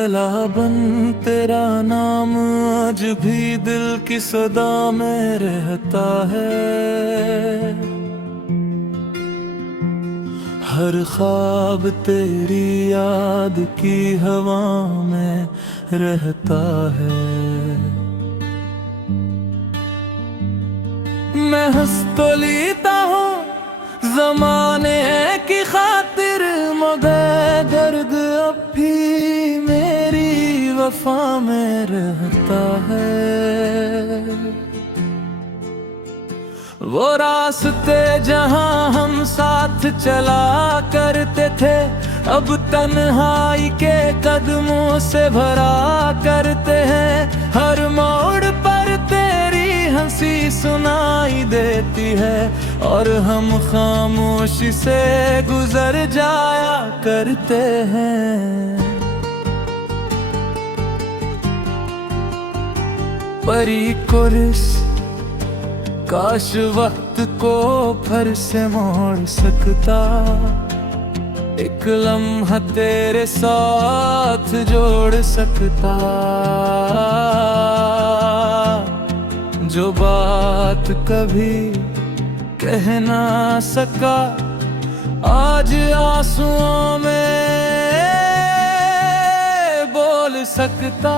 गला बन तेरा नाम आज भी दिल की सदा में रहता है। हर ख्वाब तेरी याद की हवा में रहता है। मैं हंस तो लेता हूँ ज़माने की खातिर, मगर दर्द अब भी मेरी वफा में रहता है। वो रास्ते जहां हम साथ चला करते थे, अब तन्हाई के कदमों से भरा करते हैं। हर मोड़ पर तेरी हंसी सुनाई देती है, और हम खामोशी से गुजर जाया करते हैं। परी कुर्स काश वक्त को फिर से मोड़ सकता, एक लम्हा तेरे साथ जोड़ सकता। जो बात कभी कह ना सका, आज आंसुओं में बोल सकता।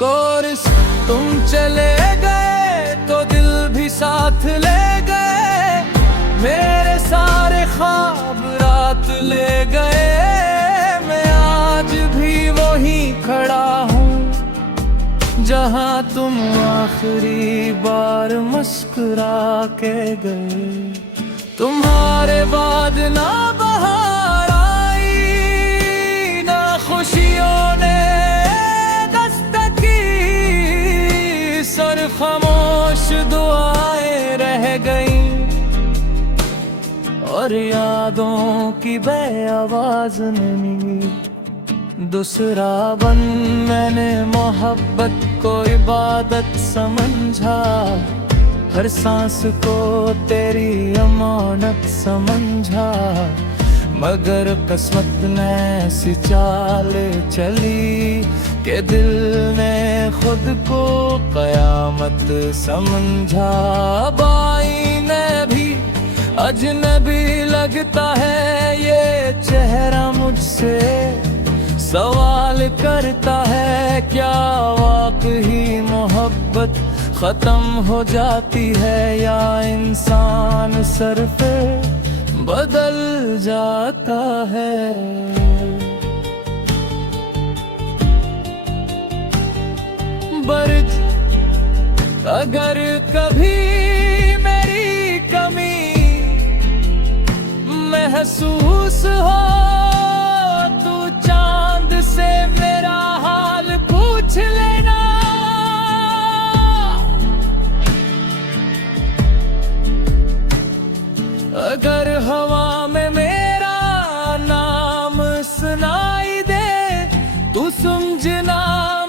कोर्स तुम चले गए तो दिल भी साथ ले गए, मेरे सारे ख्वाब रात ले गए। मैं आज भी वहीं खड़ा हूँ जहाँ तुम आखिरी बार मुस्कुरा के गए। तुम्हारे बाद ना बहार आई, ना खुशियों ने सिर्फ खामोश दुआएं रह गईं, और यादों की बेआवाज़ नहीं। दूसरा बन मैंने मोहब्बत को इबादत समझा, हर सांस को तेरी अमानत समझा। मगर किस्मत ने ऐसी चाल चली कि दिल ने खुद को कयामत समझा। बाईने भी अजनबी लगता है ये चेहरा मुझसे, सवाल करता है क्या वाकई मोहब्बत खत्म हो जाती है, या इंसान सिर्फ बदल जाता है। बर्ज अगर कभी मेरी कमी महसूस हो, तू चांद से मेरा हाल पूछ लेना। अगर हवा में मेरा नाम सुनाई दे, तू समझना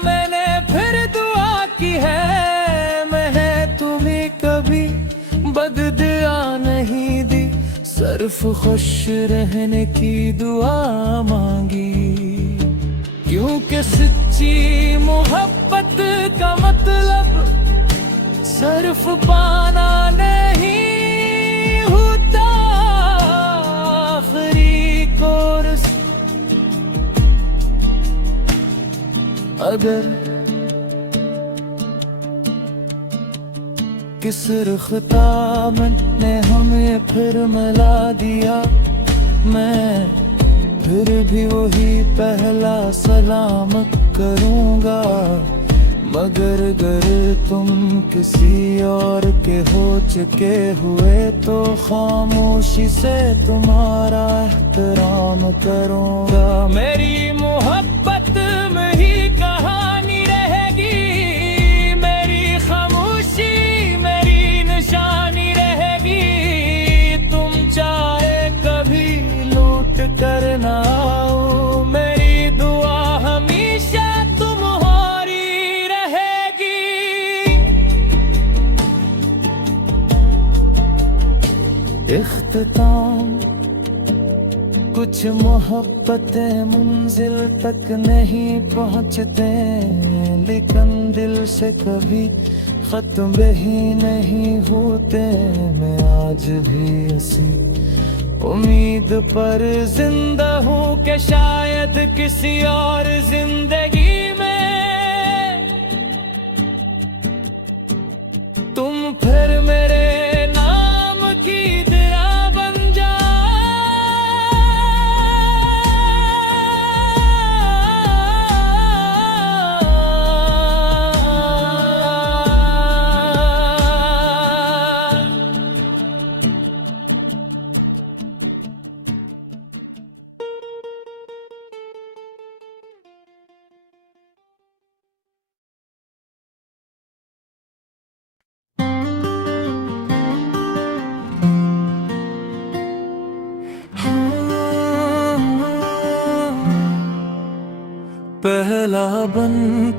मैंने फिर दुआ की है। मैं तुम्हें कभी बददुआ नहीं दी, सिर्फ खुश रहने की दुआ मांगी। क्योंकि सच्ची मोहब्बत का मतलब सिर्फ पाना नहीं होता। आखिरी कोर्स अगर किस रुख़्ताम ने हमें फिर मिला दिया, मैं फिर भी वही पहला सलाम करूँगा। मगर अगर तुम किसी और के हो चुके हुए, तो खामोशी से तुम्हारा एहतराम करूँगा। मेरी मोहब्बत में ही कहानी रहेगी, मेरी खामोशी मेरी निशानी रहेगी। तुम चाहे कभी लूट कर ना आओ, मेरी दुआ हमेशा तुम्हारी रहेगी। इख्तिताम कुछ कुछ मोहब्बतें मंजिल तक नहीं पहुंचते, लेकिन दिल से कभी खत्म ही नहीं होते। मैं आज भी ऐसी उम्मीद पर जिंदा हूँ कि शायद किसी और जिंदगी में तुम फिर मेरे नाम की दया बन जा। पहला बन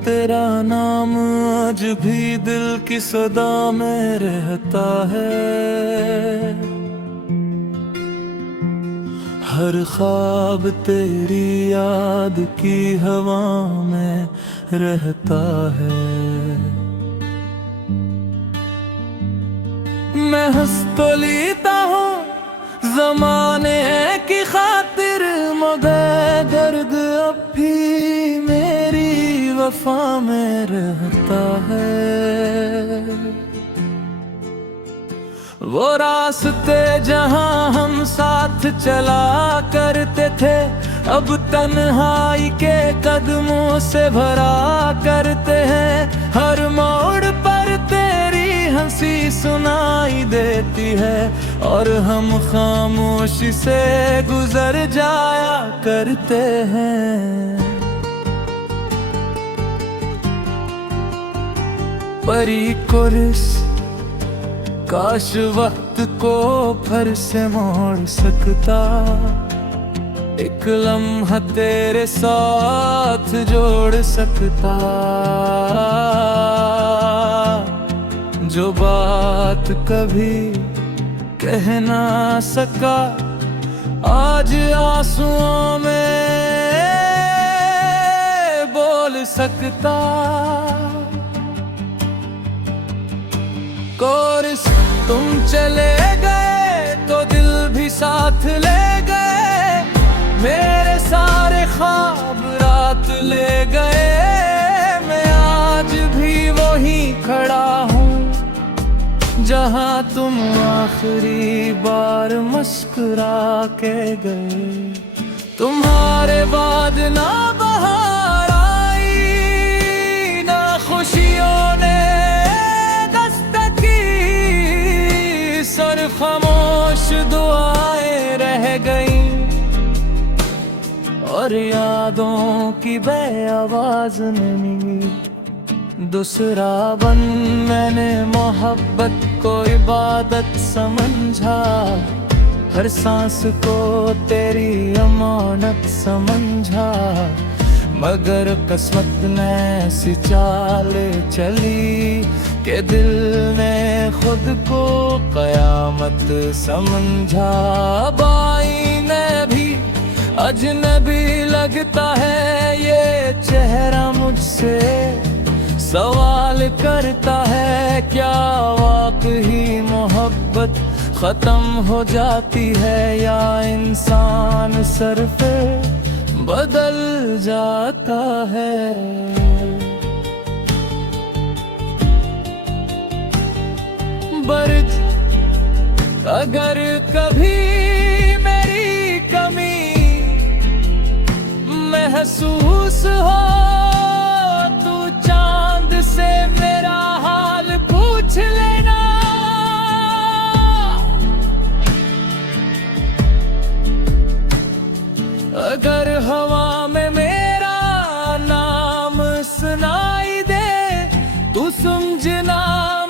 तेरा नाम आज भी दिल की सदा में रहता है। हर ख्वाब तेरी याद की हवा में रहता है। मैं हंस तो लेता हूँ ज़माने की खातिर, मगर दर्द अब भी मेरी वफा में रहता है। वो रास्ते जहां हम साथ चला करते थे, अब तन्हाई के कदमों से भरा करते हैं। हर मोड़ पर तेरी हंसी सुनाई देती है, और हम खामोशी से गुजर जाया करते हैं। परी कुर्स काश वक्त को फिर से मोड़ सकता, एक लम्हा तेरे साथ जोड़ सकता। जो बात कभी कह ना सका, आज आंसुओं में बोल सकता। कोर्स तुम चले गए तो दिल भी साथ ले गए, मेरे सारे ख्वाब रात ले गए। मैं आज भी वहीं खड़ा हूँ जहाँ तुम आखिरी बार मुस्कुरा के गए। तुम्हारे बाद ना बहार आई, ना खुशियों ने सर खामोश दुआएं रह गईं, और यादों की बेआवाज नहीं। दूसरा बन मैंने मोहब्बत को इबादत समझा, हर सांस को तेरी अमानत समझा। मगर किस्मत ने ऐसी चाल चली कि दिल ने खुद को कयामत समझा। बाई ने भी अजनबी लगता है ये चेहरा मुझसे, सवाल करता है क्या वाकई मोहब्बत खत्म हो जाती है, या इंसान सर पे बदल जाता है। बर्ज अगर कभी मेरी कमी महसूस हो, तू चांद से मेरा हाल पूछ लेना। अगर हवा में मेरा नाम सुनाई दे, तू समझना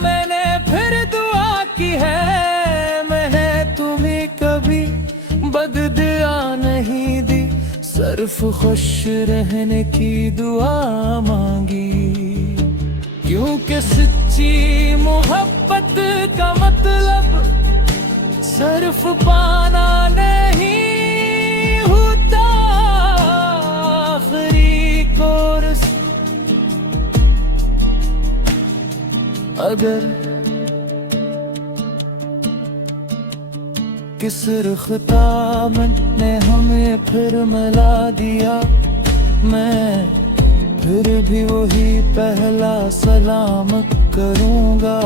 मैंने फिर दुआ की है। मैंने तुम्हें कभी बददुआ नहीं दी, सिर्फ खुश रहने की दुआ मांगी। क्योंकि सच्ची मोहब्बत का मतलब सिर्फ पाना नहीं हुआ। अगर किस रुख़्तार ने हमें फिर मिला दिया, मैं फिर भी वही पहला सलाम करूँगा।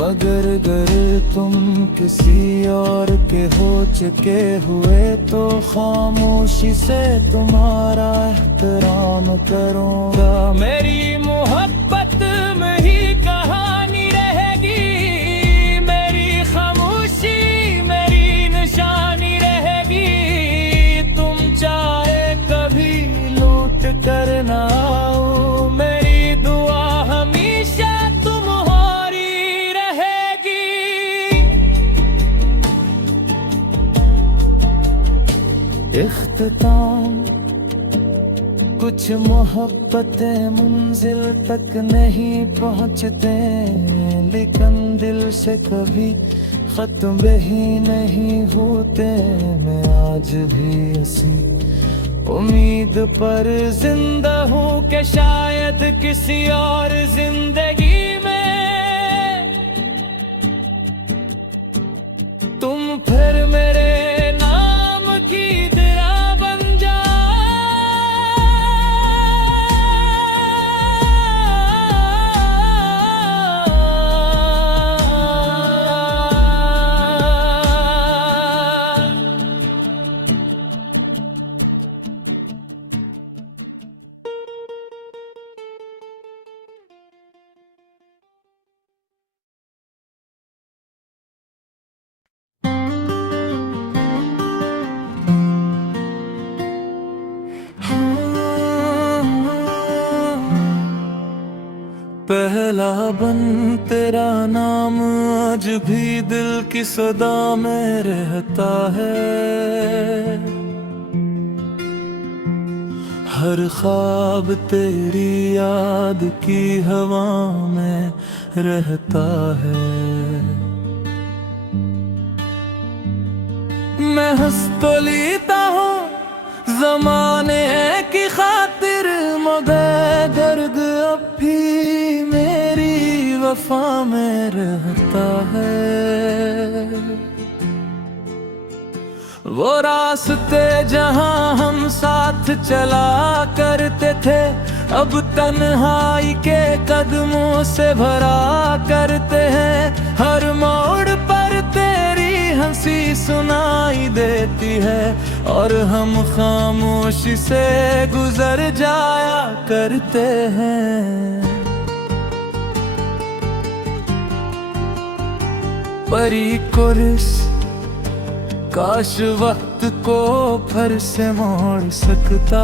मगर अगर तुम किसी और के हो चुके हुए तो खामोशी से तुम्हारा एहतराम करूँगा। मेरी मोहब्बत में ही कहानी रहेगी, मेरी खामोशी मेरी निशानी रहेगी। तुम चाहे कभी लूट कर ना आओ, मेरी दुआ हमेशा तुम्हारी रहेगी। इख्तिताम कुछ मोहब्बतें मंजिल तक नहीं पहुँचते, लेकिन दिल से कभी खत्म ही नहीं होते। मैं आज भी ऐसी उम्मीद पर जिंदा हूँ कि शायद किसी और जिंदगी में तुम फिर मेरे नाम की दिया बन पहला बन तेरा नाम आज भी दिल की सदा में रहता है। हर ख्वाब तेरी याद की हवा में रहता है। मैं हंस तो लेता हूँ ज़माने की खातिर, मगर दर्द अब भी मेरी वफा में रहता है। वो रास्ते जहां हम साथ चला करते थे, अब तन्हाई के कदमों से भरा करते हैं। हर मोड़ पर तेरी हंसी सुनाई देती है, और हम खामोशी से गुजर जाया करते हैं। परी कुर्स काश वक्त को फिर से मोड़ सकता,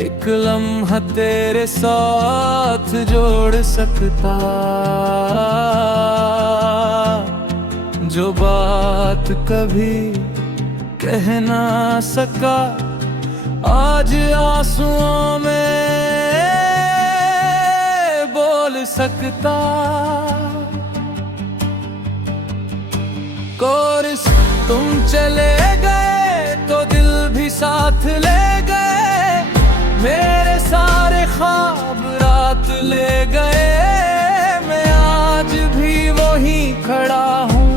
एक लम्हा तेरे साथ जोड़ सकता। जो बात कभी कह ना सका, आज आंसुओं में बोल सकता। कोर्स तुम चले गए तो दिल भी साथ ले गए, मेरे सारे ख्वाब रात ले गए। मैं आज भी वहीं खड़ा हूँ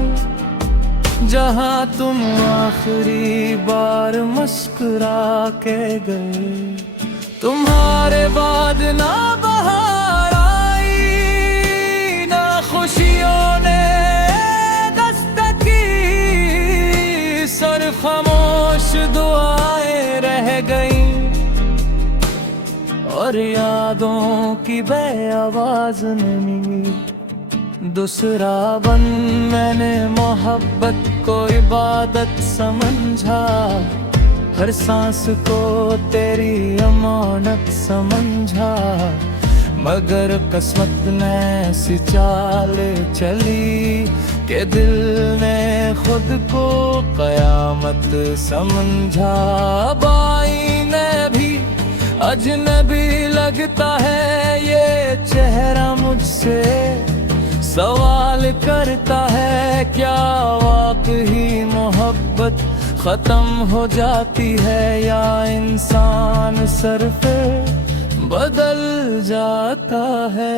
जहाँ तुम आखिरी बार मुस्कुरा के गए। तुम्हारे बाद ना बहार आई, ना खुशियों ने सर खामोश दुआएं रह गईं, और यादों की बेआवाज़ नमी। दूसरा बन मैंने मोहब्बत को इबादत समझा, हर सांस को तेरी अमानत समझा। मगर किस्मत ने ऐसी चाल चली कि दिल ने खुद को कयामत समझा। आईने भी अजनबी लगता है ये चेहरा मुझसे, सवाल करता है क्या वाकई मोहब्बत खत्म हो जाती है, या इंसान सिर्फ बदल जाता है।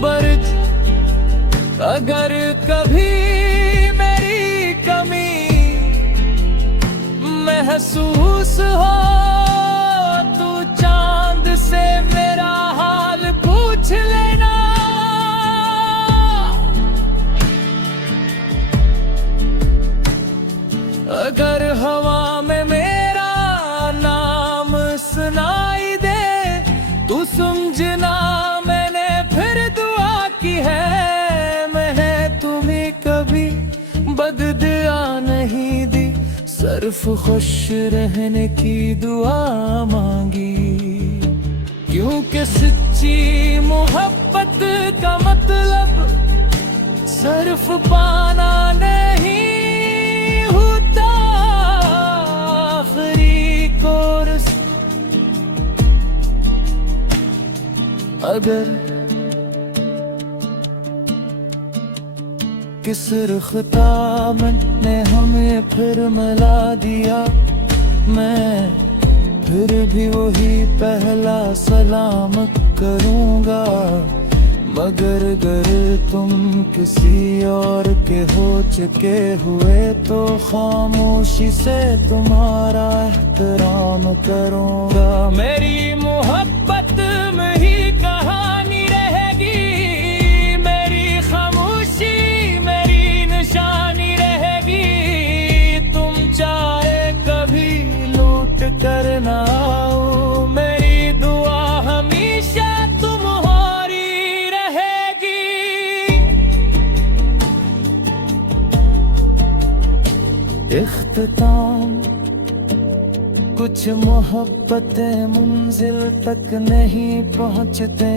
बर्ज अगर कभी मेरी कमी महसूस हो तो चांद से मेरा हाल पूछ लेना। अगर हवा में मेरा नाम सुनाई दे तो समझना मैंने फिर दुआ की है। मैंने तुम्हें कभी बददुआ नहीं दी, सिर्फ खुश रहने की दुआ मांगी। क्योंकि सच्ची मोहब्बत का मतलब सिर्फ पाना नहीं होता। आखिरी कोर्स अगर किस रुख़्ताम ने हमें फिर मिला दिया, मैं फिर भी वही पहला सलाम करूँगा। मगर अगर तुम किसी और के हो चुके हुए तो खामोशी से तुम्हारा एहतराम करूँगा। मेरी मोहब्बत में ही कहानी रहेगी, मेरी खामोशी मेरी निशानी रहेगी। तुम चाहे कभी लूट कर ना आओ, मेरी दुआ हमेशा तुम्हारी रहेगी। इख्तिताम कुछ मोहब्बतें मंजिल तक नहीं पहुँचते,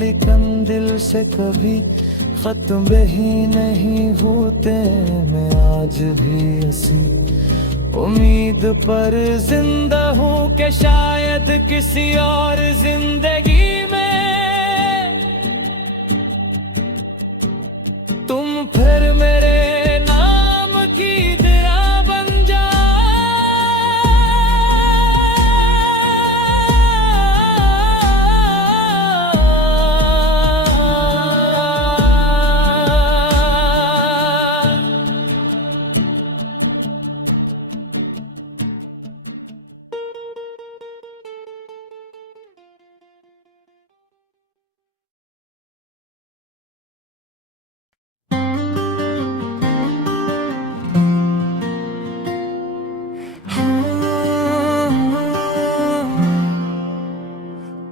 लेकिन दिल से कभी खत्म ही नहीं होते। मैं आज भी ऐसी उम्मीद पर जिंदा हूँ कि शायद किसी और जिंदगी में तुम फिर मेरे नाम की दरिया बन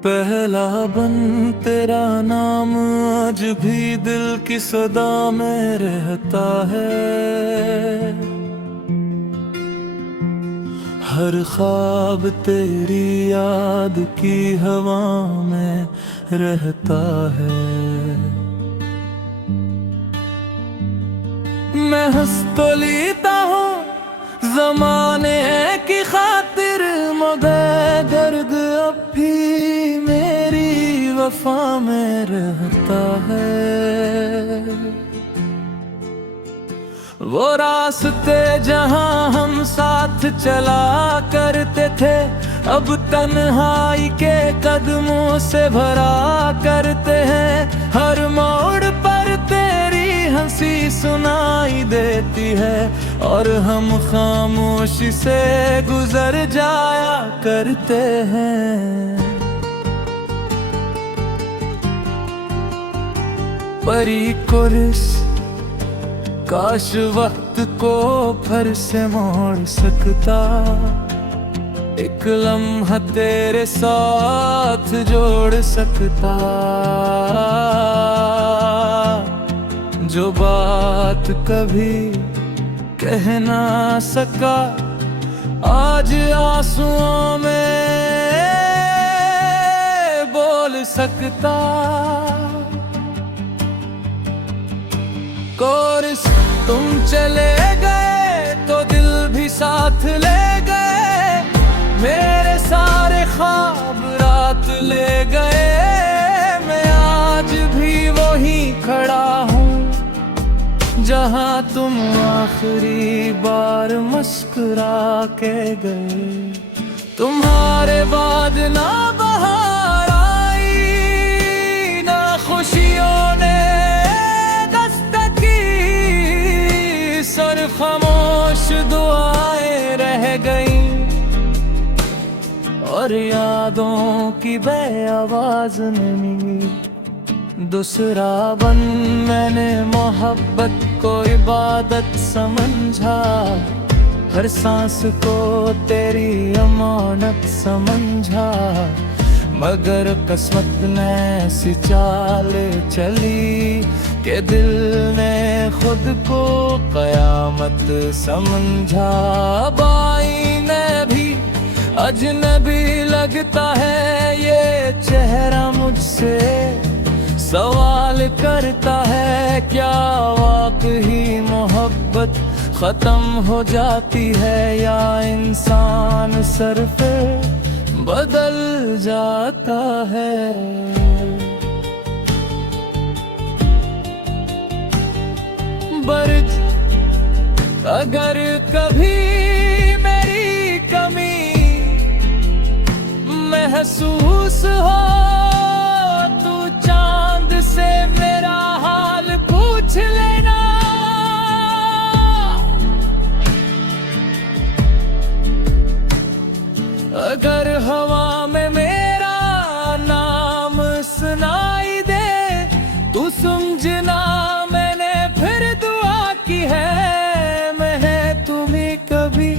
पहला बन तेरा नाम आज भी दिल की सदा में रहता है। हर ख्वाब तेरी याद की हवा में रहता है। मैं हंस तो लेता हूँ ज़माने की खातिर, मगर दर्द अब भी मेरी वफा में रहता है। वो रास्ते जहां हम साथ चला करते थे, अब तन्हाई के कदमों से भरा करते हैं। हर मोड़ पर तेरी हंसी सुनाई देती है और हम खामोशी से गुजर जाया करते हैं। परी कुर्स काश वक्त को फिर से मोड़ सकता, एक लम्हा तेरे साथ जोड़ सकता। जो बात कभी कह ना सका, आज आंसुओं में बोल सकता। कोर्स तुम चले गए तो दिल भी साथ ले गए, मेरे सारे ख्वाब रात ले गए। मैं आज भी वही खड़ा हूँ जहाँ जहां तुम आखिरी बार मुस्कुरा के गए, तुम्हारे बाद ना बहार आई ना खुशियों ने दस्तक की, सिर्फ खामोश दुआएं रह गईं और यादों की बेआवाज नमी। दूसरा बन मैंने मोहब्बत को इबादत समझा, हर सांस को तेरी अमानत समझा, मगर किस्मत ने ऐसी चाल चली कि दिल ने खुद को कयामत समझा। आईने भी अजनबी लगता है ये चेहरा मुझसे, सवाल करता है क्या वाकई मोहब्बत खत्म हो जाती है या इंसान सिर्फ बदल जाता है। बर्ज अगर कभी मेरी कमी महसूस हो, चांद से मेरा हाल पूछ लेना। अगर हवा में मेरा नाम सुनाई दे, तू समझना मैंने फिर दुआ की है। मैंने तुम्हें कभी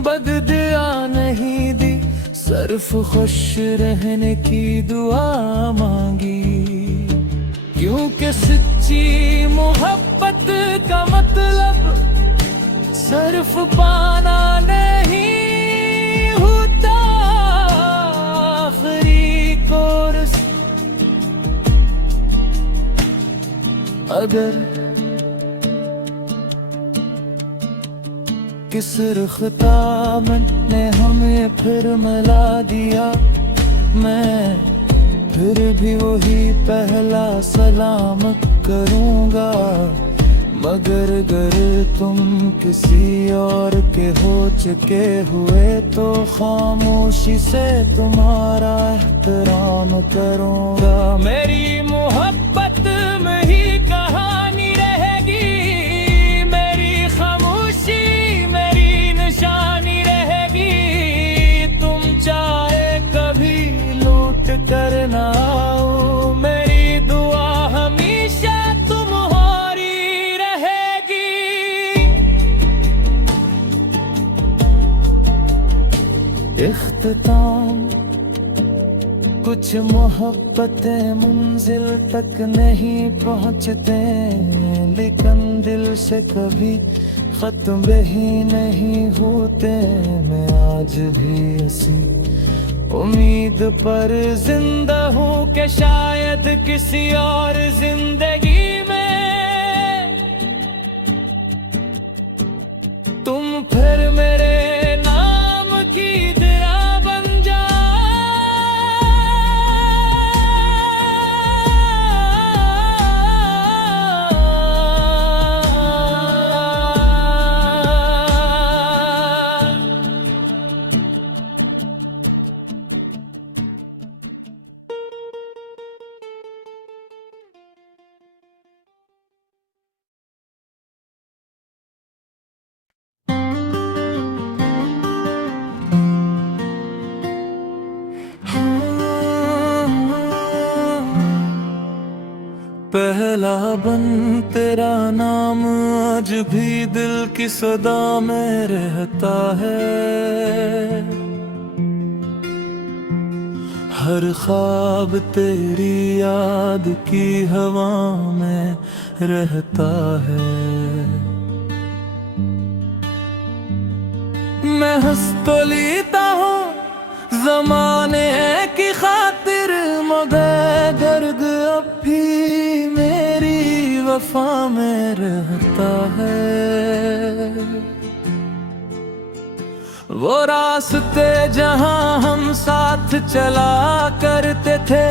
बददुआ नहीं दी, सिर्फ खुश रहने की दुआ मांगी। क्योंकि सच्ची मोहब्बत का मतलब सिर्फ पाना नहीं होता, आखिरी कोर्स अगर किस रुख़्ता ने हमें फिर मिला दिया, मैं फिर भी वही पहला सलाम करूँगा। मगर अगर तुम किसी और के हो चुके हुए तो खामोशी से तुम्हारा एहतराम करूँगा। मेरी मोहब्बत में ही कहानी रहेगी, मेरी खामोशी मेरी निशानी रहेगी। तुम चाहे कभी लूट कर ना आओ, मेरी दुआ हमेशा तुम्हारी रहेगी। इख्तिताम कुछ मोहब्बतें मंजिल तक नहीं पहुंचते, लेकिन दिल से कभी खत्म ही नहीं होते। मैं आज भी ऐसी उम्मीद पर जिंदा हूँ कि शायद किसी और जिंदगी में तुम फिर मेरे नाम की दरा बन जा। पहला बन तेरा नाम आज भी दिल की सदा में रहता है। हर ख्वाब तेरी याद की हवा में रहता है। मैं हंस तो लेता हूँ ज़माने की खातिर, मगर दर्द अब भी मेरी वफा में रहता है। वो रास्ते जहां हम साथ चला करते थे,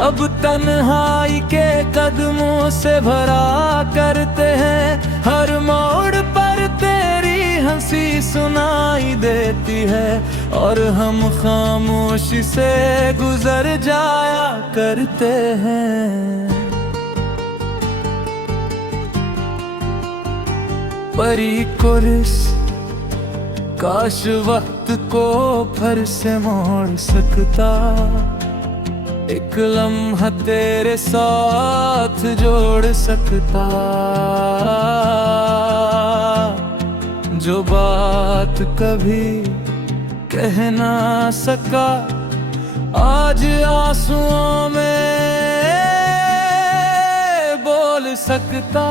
अब तन्हाई के कदमों से भरा करते हैं। हर मोड़ पर तेरी हंसी सुनाई देती है, और हम खामोशी से गुजर जाया करते हैं। परी कुर्स काश वक्त को फिर से मोड़ सकता, एक लम्हा तेरे साथ जोड़ सकता। जो बात कभी कह ना सका, आज आंसुओं में बोल सकता।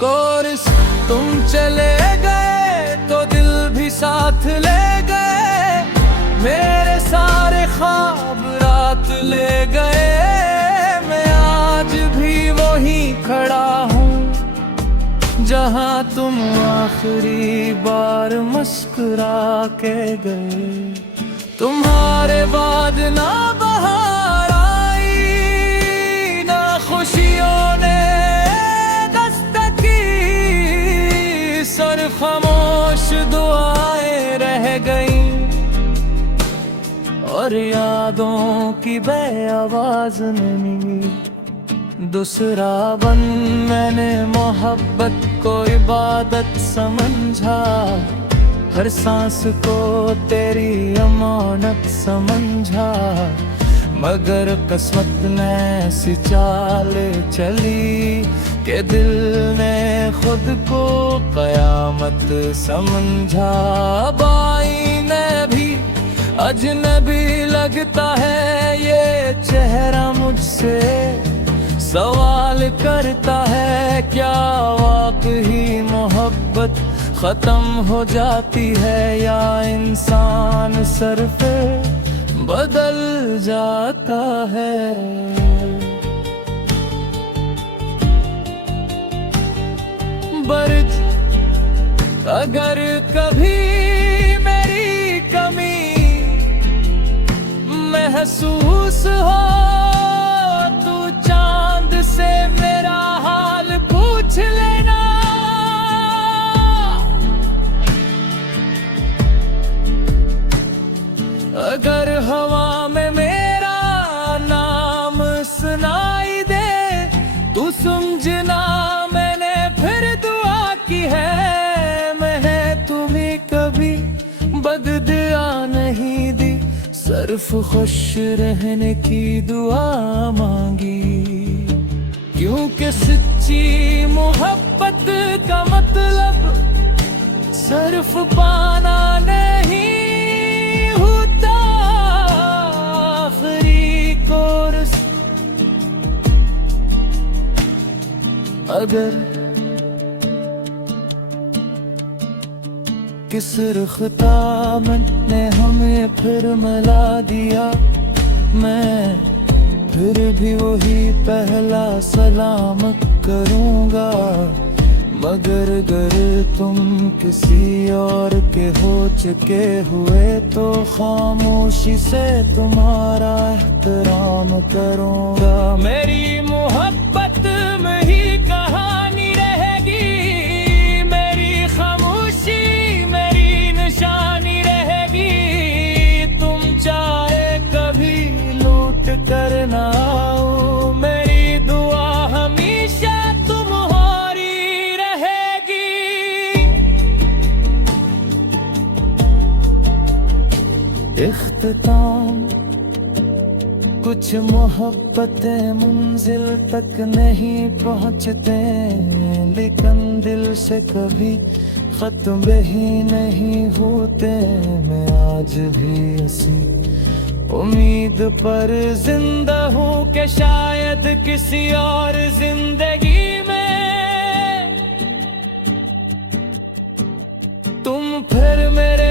कोर्स तुम चले गए तो दिल भी साथ ले गए, मेरे सारे ख्वाब रात ले गए। मैं आज भी वहीं खड़ा हूँ जहाँ तुम आखिरी बार मुस्कुरा के गए। तुम्हारे बाद ना बहार आई, ना खुशियों ने सिर्फ खामोश दुआएं रह गईं, और यादों की बेआवाज नहीं। दूसरा बन मैंने मोहब्बत को इबादत समझा, हर सांस को तेरी अमानत समझा। मगर किस्मत ने ऐसी चाल चली कि दिल ने खुद को कयामत समझा। आईने भी अजनबी लगता है ये चेहरा मुझसे, सवाल करता है क्या वाकई मोहब्बत खत्म हो जाती है, या इंसान सर पे बदल जाता है। बर्ज अगर कभी मेरी कमी महसूस हो, तू चांद से मेरा हाल पूछ लेना। अगर हवा में मेरा नाम सुनाई दे, तू समझना मैंने फिर दुआ की है। मैंने तुम्हें कभी बददुआ नहीं दी, सिर्फ खुश रहने की दुआ मांगी। क्योंकि सच्ची मोहब्बत का मतलब सिर्फ पाना नहीं होता। आखिरी कोर्स अगर किस रुख़्ताम ने हमें फिर मिला दिया, मैं फिर भी वही पहला सलाम करूँगा। मगर अगर तुम किसी और के हो चुके हुए, तो खामोशी से तुम्हारा एहतराम करूँगा। मेरी मोहब्बत में ही कहानी रहेगी, मेरी खामोशी मेरी निशानी रहेगी। तुम चाहे कभी लूट कर ना आओ, मेरी दुआ हमेशा तुम्हारी रहेगी। इख्तिताम कुछ मोहब्बतें मंजिल तक नहीं पहुँचते, लेकिन दिल से कभी खत्म ही नहीं होते। मैं आज भी ऐसी उम्मीद पर जिंदा हूँ कि शायद किसी और जिंदगी में तुम फिर मेरे